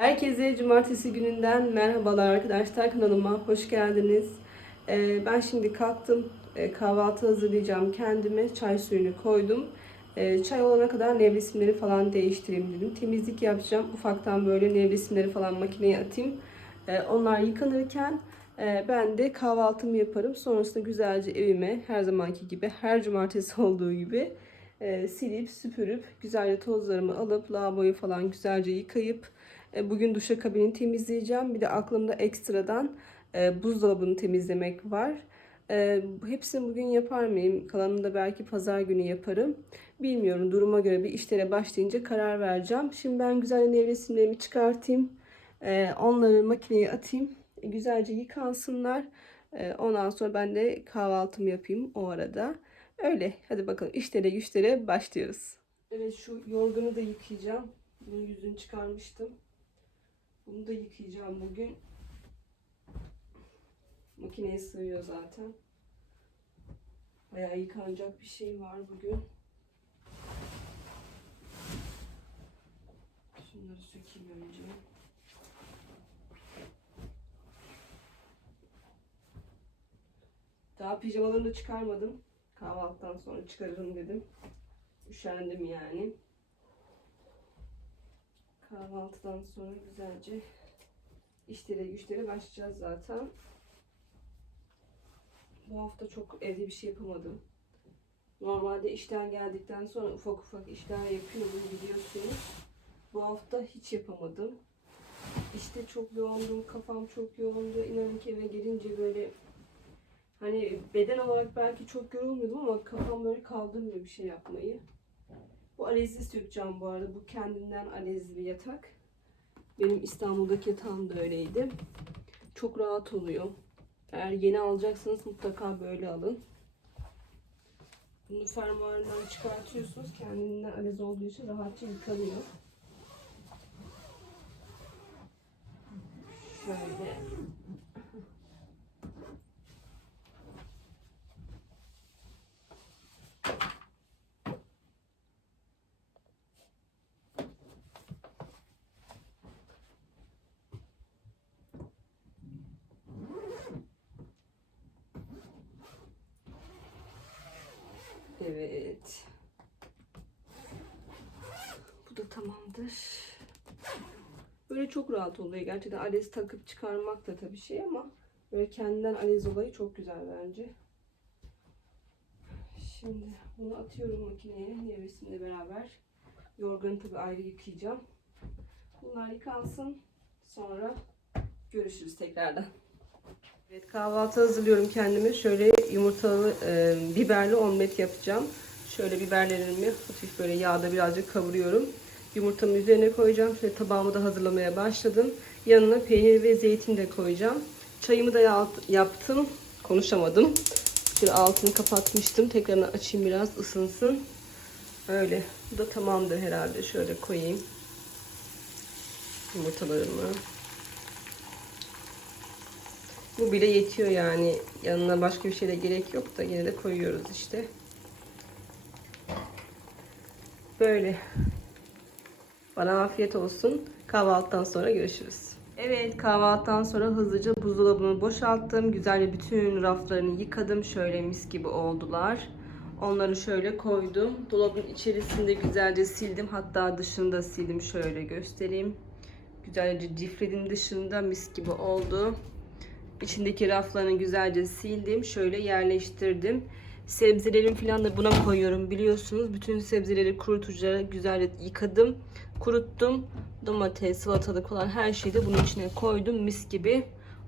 Herkese cumartesi gününden merhabalar arkadaşlar kanalıma hoş geldiniz. Ee, ben şimdi kalktım Ee, kahvaltı hazırlayacağım kendime çay suyunu koydum. Ee, çay olana kadar nevresimleri falan değiştireyim dedim. Temizlik yapacağım ufaktan böyle nevresimleri falan makineye atayım. Ee, onlar yıkanırken e, ben de kahvaltımı yaparım. Sonrasında güzelce evime her zamanki gibi her cumartesi olduğu gibi e, silip süpürüp güzelce tozlarımı alıp lavaboyu falan güzelce yıkayıp Bugün duşakabini temizleyeceğim. Bir de aklımda ekstradan e, buzdolabını temizlemek var. E, hepsini bugün yapar mıyım? Kalanını da belki pazar günü yaparım. Bilmiyorum. Duruma göre bir işlere başlayınca karar vereceğim. Şimdi ben güzel nevresimlerimi çıkartayım. E, onları makineye atayım. E, güzelce yıkansınlar. E, ondan sonra ben de kahvaltımı yapayım o arada. Öyle. Hadi bakalım işlere güçlere başlıyoruz. Evet şu yorganı da yıkayacağım. Bunun yüzünü çıkarmıştım. Bunu da yıkayacağım bugün. Makineye sığıyor zaten. Bayağı yıkanacak bir şey var bugün. Şunları sökeyim önce. Daha pijamalarımı da çıkarmadım. Kahvaltıdan sonra çıkarırım dedim. Üşendim yani. Kahvaltıdan sonra güzelce işlere güçlere başlayacağız zaten. Bu hafta çok evde bir şey yapamadım. Normalde işten geldikten sonra ufak ufak işler yapıyordum biliyorsunuz. Bu hafta hiç yapamadım. İşte çok yoğundum, kafam çok yoğundu. İnanın ki eve gelince böyle hani beden olarak belki çok yorulmuyordum ama kafam böyle kaldırmıyor bir şey yapmayı. Bu alezli sökeceğim bu arada. Bu kendinden alezli yatak. Benim İstanbul'daki yatağım da öyleydi. Çok rahat oluyor. Eğer yeni alacaksanız mutlaka böyle alın. Bunu fermuarından çıkartıyorsunuz. Kendinden alez olduğu için rahatça yıkanıyor. Şöyle. Evet. Bu da tamamdır. Böyle çok rahat oluyor. Gerçekten alez takıp çıkarmak da tabii şey ama böyle kendinden alez olayı çok güzel bence. Şimdi bunu atıyorum makineye nevresimle beraber. Yorganı tabii ayrı yıkayacağım. Bunlar yıkansın. Sonra görüşürüz tekrardan. Evet kahvaltı hazırlıyorum kendime. Şöyle yumurtalı e, biberli omlet yapacağım. Şöyle biberlerimi hafif böyle yağda birazcık kavuruyorum. Yumurtamı üzerine koyacağım. Şöyle tabağımı da hazırlamaya başladım. Yanına peynir ve zeytin de koyacağım. Çayımı da ya- yaptım. Konuşamadım. Şöyle altını kapatmıştım. Tekrarını açayım biraz ısınsın. Öyle. Bu da tamamdır herhalde. Şöyle koyayım. Yumurtalarımı. Bu bile yetiyor yani. Yanına başka bir şeye de gerek yok da yine de koyuyoruz işte. Böyle. Bana afiyet olsun. Kahvaltıdan sonra görüşürüz. Evet kahvaltıdan sonra hızlıca buzdolabını boşalttım. Güzelce bütün raflarını yıkadım. Şöyle mis gibi oldular. Onları şöyle koydum. Dolabın içerisinde güzelce sildim. Hatta dışını da sildim. Şöyle göstereyim. Güzelce cifledim dışında mis gibi oldu. İçindeki raflarını güzelce sildim. Şöyle yerleştirdim. Sebzelerim falan da buna koyuyorum biliyorsunuz. Bütün sebzeleri kurutucuya güzelce yıkadım. Kuruttum. Domates, salatalık falan her şeyi de bunun içine koydum. Mis gibi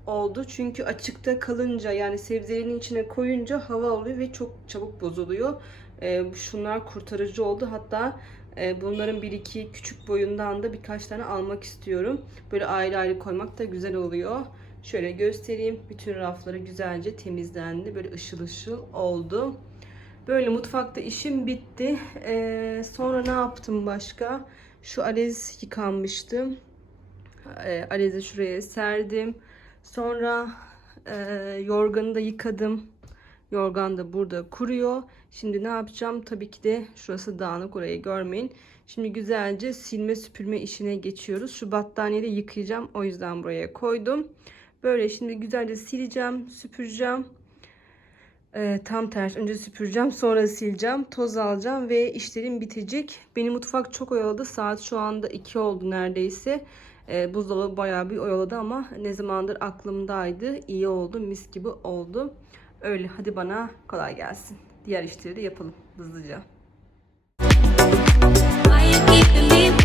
oldu. Çünkü açıkta kalınca yani sebzelerin içine koyunca hava alıyor ve çok çabuk bozuluyor. Ee, şunlar kurtarıcı oldu. Hatta e, bunların bir iki küçük boyundan da birkaç tane almak istiyorum. Böyle ayrı ayrı koymak da güzel oluyor. Şöyle göstereyim. Bütün rafları güzelce temizlendi. Böyle ışıl ışıl oldu. Böyle mutfakta işim bitti. Ee, sonra ne yaptım başka? Şu alez yıkanmıştı. Ee, alezi şuraya serdim. Sonra e, yorganı da yıkadım. Yorgan da burada kuruyor. Şimdi ne yapacağım? Tabii ki de şurası dağınık orayı görmeyin. Şimdi güzelce silme süpürme işine geçiyoruz. Şu battaniyeyi yıkayacağım. O yüzden buraya koydum. Böyle şimdi güzelce sileceğim, süpüreceğim. Ee, tam ters. Önce süpüreceğim, sonra sileceğim, toz alacağım ve işlerim bitecek. Beni mutfak çok oyaladı. Saat şu anda 2 oldu neredeyse. Ee, buzdolabı bayağı bir oyaladı ama ne zamandır aklımdaydı. İyi oldu, mis gibi oldu. Öyle hadi bana kolay gelsin. Diğer işleri de yapalım hızlıca. Why you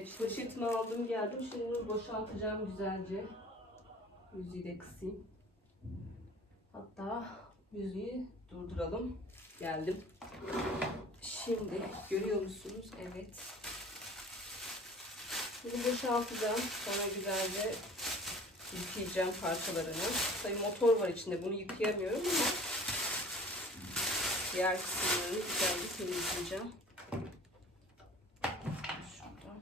Evet, poşetimi aldım geldim. Şimdi bunu boşaltacağım güzelce. Müziği de kısayım. Hatta müziği durduralım. Geldim. Şimdi görüyor musunuz? Evet. Bunu boşaltacağım. Sonra güzelce yıkayacağım parçalarını. Tabii motor var içinde. Bunu yıkayamıyorum ama diğer kısımlarını güzelce temizleyeceğim. Şuradan.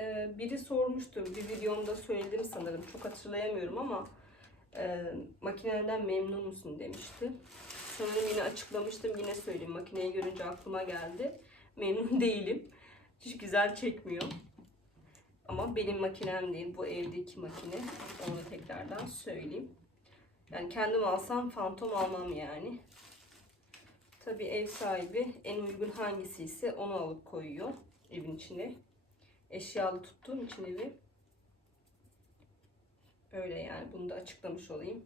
Ee, biri sormuştu. Bir videomda söyledim sanırım. Çok hatırlayamıyorum ama e, makineden memnun musun demişti. Sanırım yine açıklamıştım. Yine söyleyeyim. Makineyi görünce aklıma geldi. Memnun değilim. Hiç güzel çekmiyor. Ama benim makinem değil. Bu evdeki makine. Onu da tekrardan söyleyeyim. Yani kendim alsam fantom almam yani. Tabii ev sahibi en uygun hangisi ise onu alıp koyuyor evin içine. Eşyalı tuttuğum için evi. Öyle yani bunu da açıklamış olayım.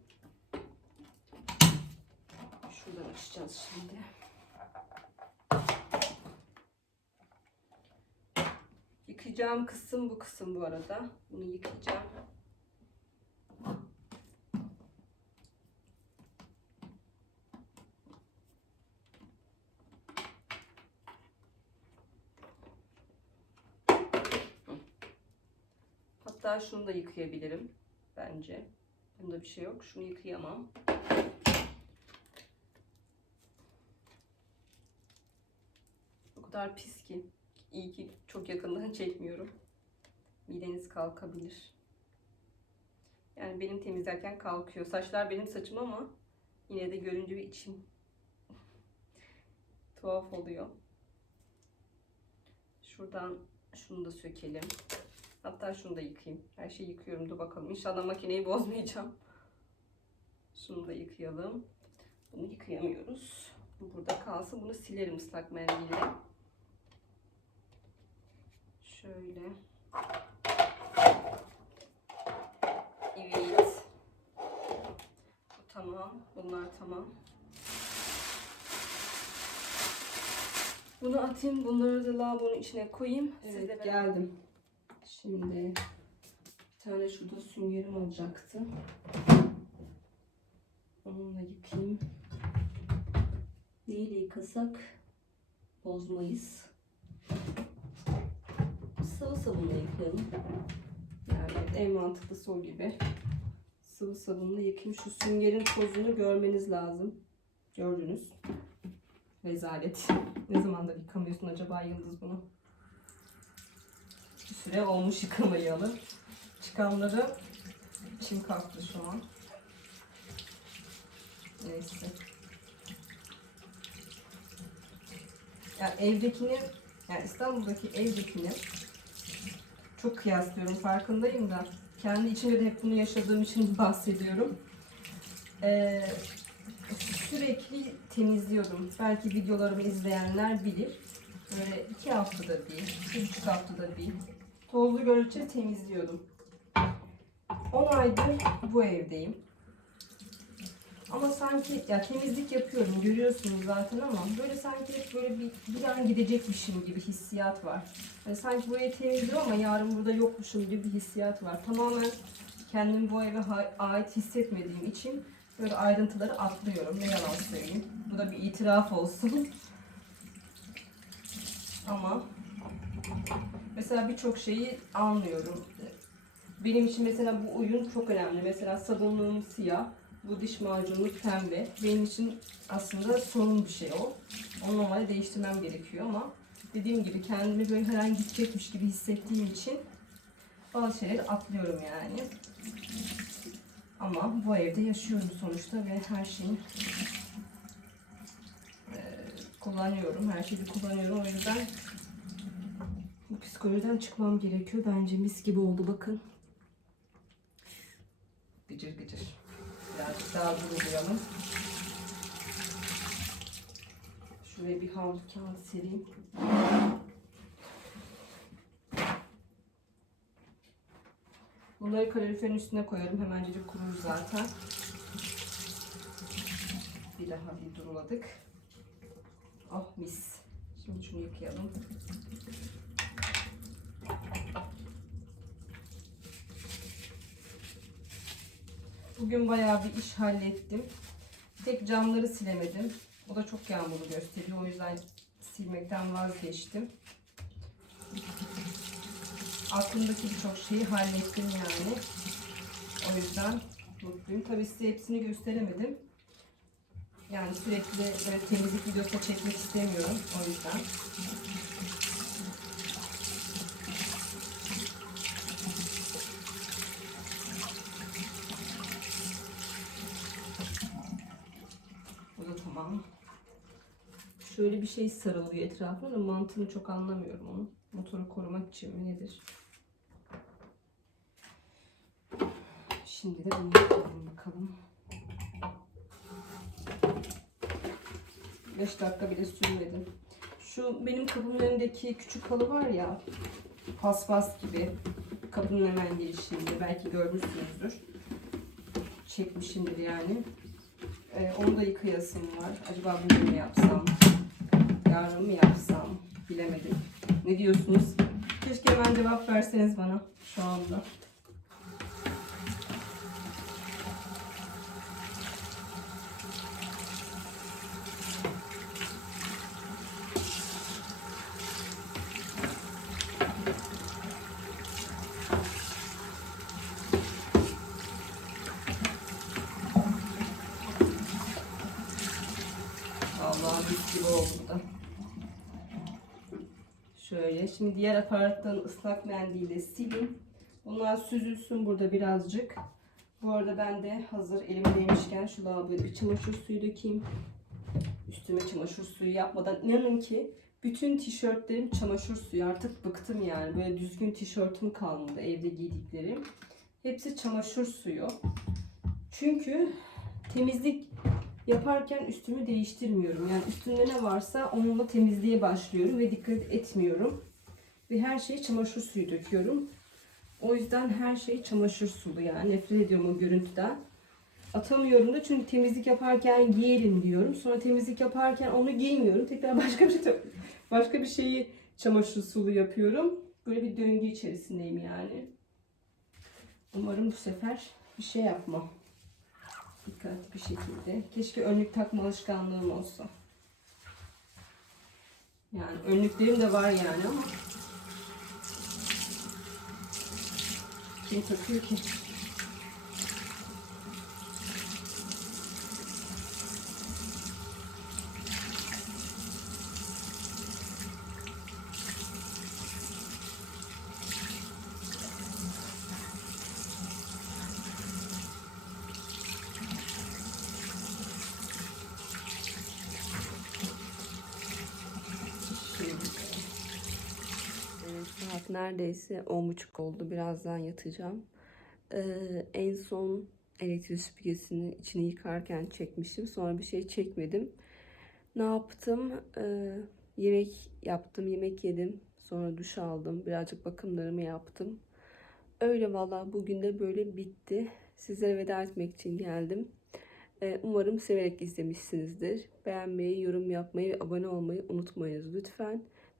Şuradan açacağız şimdi. Yıkayacağım kısım bu kısım bu arada. Bunu yıkayacağım. Hatta şunu da yıkayabilirim bence. Bunda bir şey yok. Şunu yıkayamam. O kadar pis ki. İyi ki çok yakından çekmiyorum. Mideniz kalkabilir. Yani benim temizlerken kalkıyor. Saçlar benim saçım ama yine de görünce bir içim tuhaf oluyor. Şuradan şunu da sökelim. Hatta şunu da yıkayayım. Her şeyi yıkıyorum. Dur bakalım. İnşallah makineyi bozmayacağım. Şunu da yıkayalım. Bunu yıkayamıyoruz. Bu burada kalsın. Bunu silerim ıslak mendille. Şöyle. Evet. Bu tamam. Bunlar tamam. Bunu atayım. Bunları da lavabonun içine koyayım. Siz de Evet, geldim. Şimdi bir tane şurada süngerim olacaktı. Onunla yıkayayım. Neyle yıkasak bozmayız. Sıvı sabunla yıkayalım. Yani en mantıklısı o gibi. Sıvı sabunla yıkayayım. Şu süngerin tozunu görmeniz lazım. Gördünüz. Rezalet. Ne zamandır yıkamıyorsun acaba Yıldız bunu? Süre olmuş yıkamayalı. Çıkanları içim kalktı şu an. Neyse. Ya evdekini, yani İstanbul'daki evdekini çok kıyaslıyorum farkındayım da kendi içimde de hep bunu yaşadığım için bahsediyorum. Ee, sürekli temizliyordum. Belki videolarımı izleyenler bilir. Böyle iki haftada bir, bir buçuk haftada bir tozlu görünce temizliyordum. 10 aydır bu evdeyim. Ama sanki ya temizlik yapıyorum görüyorsunuz zaten ama böyle sanki hep böyle bir, bir an gidecekmişim gibi hissiyat var. Yani sanki burayı temizliyorum ama yarın burada yokmuşum gibi bir hissiyat var. Tamamen kendimi bu eve ait hissetmediğim için böyle ayrıntıları atlıyorum. Ne yalan söyleyeyim. Bu da bir itiraf olsun. ama mesela birçok şeyi anlıyorum. Benim için mesela bu oyun çok önemli. Mesela sabunluğum siyah, bu diş macunu pembe. Benim için aslında sorun bir şey o. Onu normalde değiştirmem gerekiyor ama dediğim gibi kendimi böyle her an gidecekmiş gibi hissettiğim için bazı şeyleri atlıyorum yani. Ama bu evde yaşıyorum sonuçta ve her şeyi kullanıyorum. Her şeyi kullanıyorum. O yüzden bu psikolojiden çıkmam gerekiyor. Bence mis gibi oldu bakın. Gıcır gıcır. Birazcık daha durulayalım. Şuraya bir havlu kağıt sereyim. Bunları kaloriferin üstüne koyarım. Hemencecik kurur zaten. Bir daha bir duruladık. Oh mis. Şimdi şunu yıkayalım. Bugün bayağı bir iş hallettim. Tek camları silemedim. O da çok yağmurlu gösteriyor. O yüzden silmekten vazgeçtim. Aklımdaki birçok şeyi hallettim yani. O yüzden mutluyum. Tabii size hepsini gösteremedim. Yani sürekli böyle temizlik videosu çekmek istemiyorum. O yüzden. Bu da tamam. Şöyle bir şey sarılıyor etrafına da mantığını çok anlamıyorum onu. Motoru korumak için mi nedir? Şimdi de bunu yapalım bakalım. 5 dakika bile sürmedim. Şu benim kapımın önündeki küçük halı var ya paspas gibi kapının hemen girişinde belki görmüşsünüzdür. Çekmişimdir yani. Ee, onu da yıkayasım var. Acaba bugün mü yapsam? Yarın mı yapsam? Bilemedim. Ne diyorsunuz? Keşke hemen cevap verseniz bana şu anda. Allah mis gibi oldu bu da. Şöyle şimdi diğer aparattan ıslak mendille sileyim. Bunlar süzülsün burada birazcık. Bu arada ben de hazır elimdeymişken şu lavaboya bir çamaşır suyu dökeyim. Üstüme çamaşır suyu yapmadan inanın ki bütün tişörtlerim çamaşır suyu. Artık bıktım yani. Böyle düzgün tişörtüm kalmadı evde giydiklerim. Hepsi çamaşır suyu. Çünkü temizlik yaparken üstümü değiştirmiyorum. Yani üstümde ne varsa onunla temizliğe başlıyorum ve dikkat etmiyorum. Ve her şeyi çamaşır suyu döküyorum. O yüzden her şey çamaşır sulu yani. Nefret ediyorum o görüntüden. Atamıyorum da çünkü temizlik yaparken giyelim diyorum. Sonra temizlik yaparken onu giymiyorum. Tekrar başka bir şey başka bir şeyi çamaşır sulu yapıyorum. Böyle bir döngü içerisindeyim yani. Umarım bu sefer bir şey yapmam. Dikkatli bir şekilde. Keşke önlük takma alışkanlığım olsa. Yani önlüklerim de var yani ama kim takıyor ki? Evet, saat neredeyse 10.30 oldu. Birazdan yatacağım. Ee, en son elektrik süpürgesini içini yıkarken çekmişim. Sonra bir şey çekmedim. Ne yaptım? Ee, yemek yaptım, yemek yedim. Sonra duş aldım. Birazcık bakımlarımı yaptım. Öyle valla bugün de böyle bitti. Sizlere veda etmek için geldim. Ee, umarım severek izlemişsinizdir. Beğenmeyi, yorum yapmayı ve abone olmayı unutmayınız lütfen.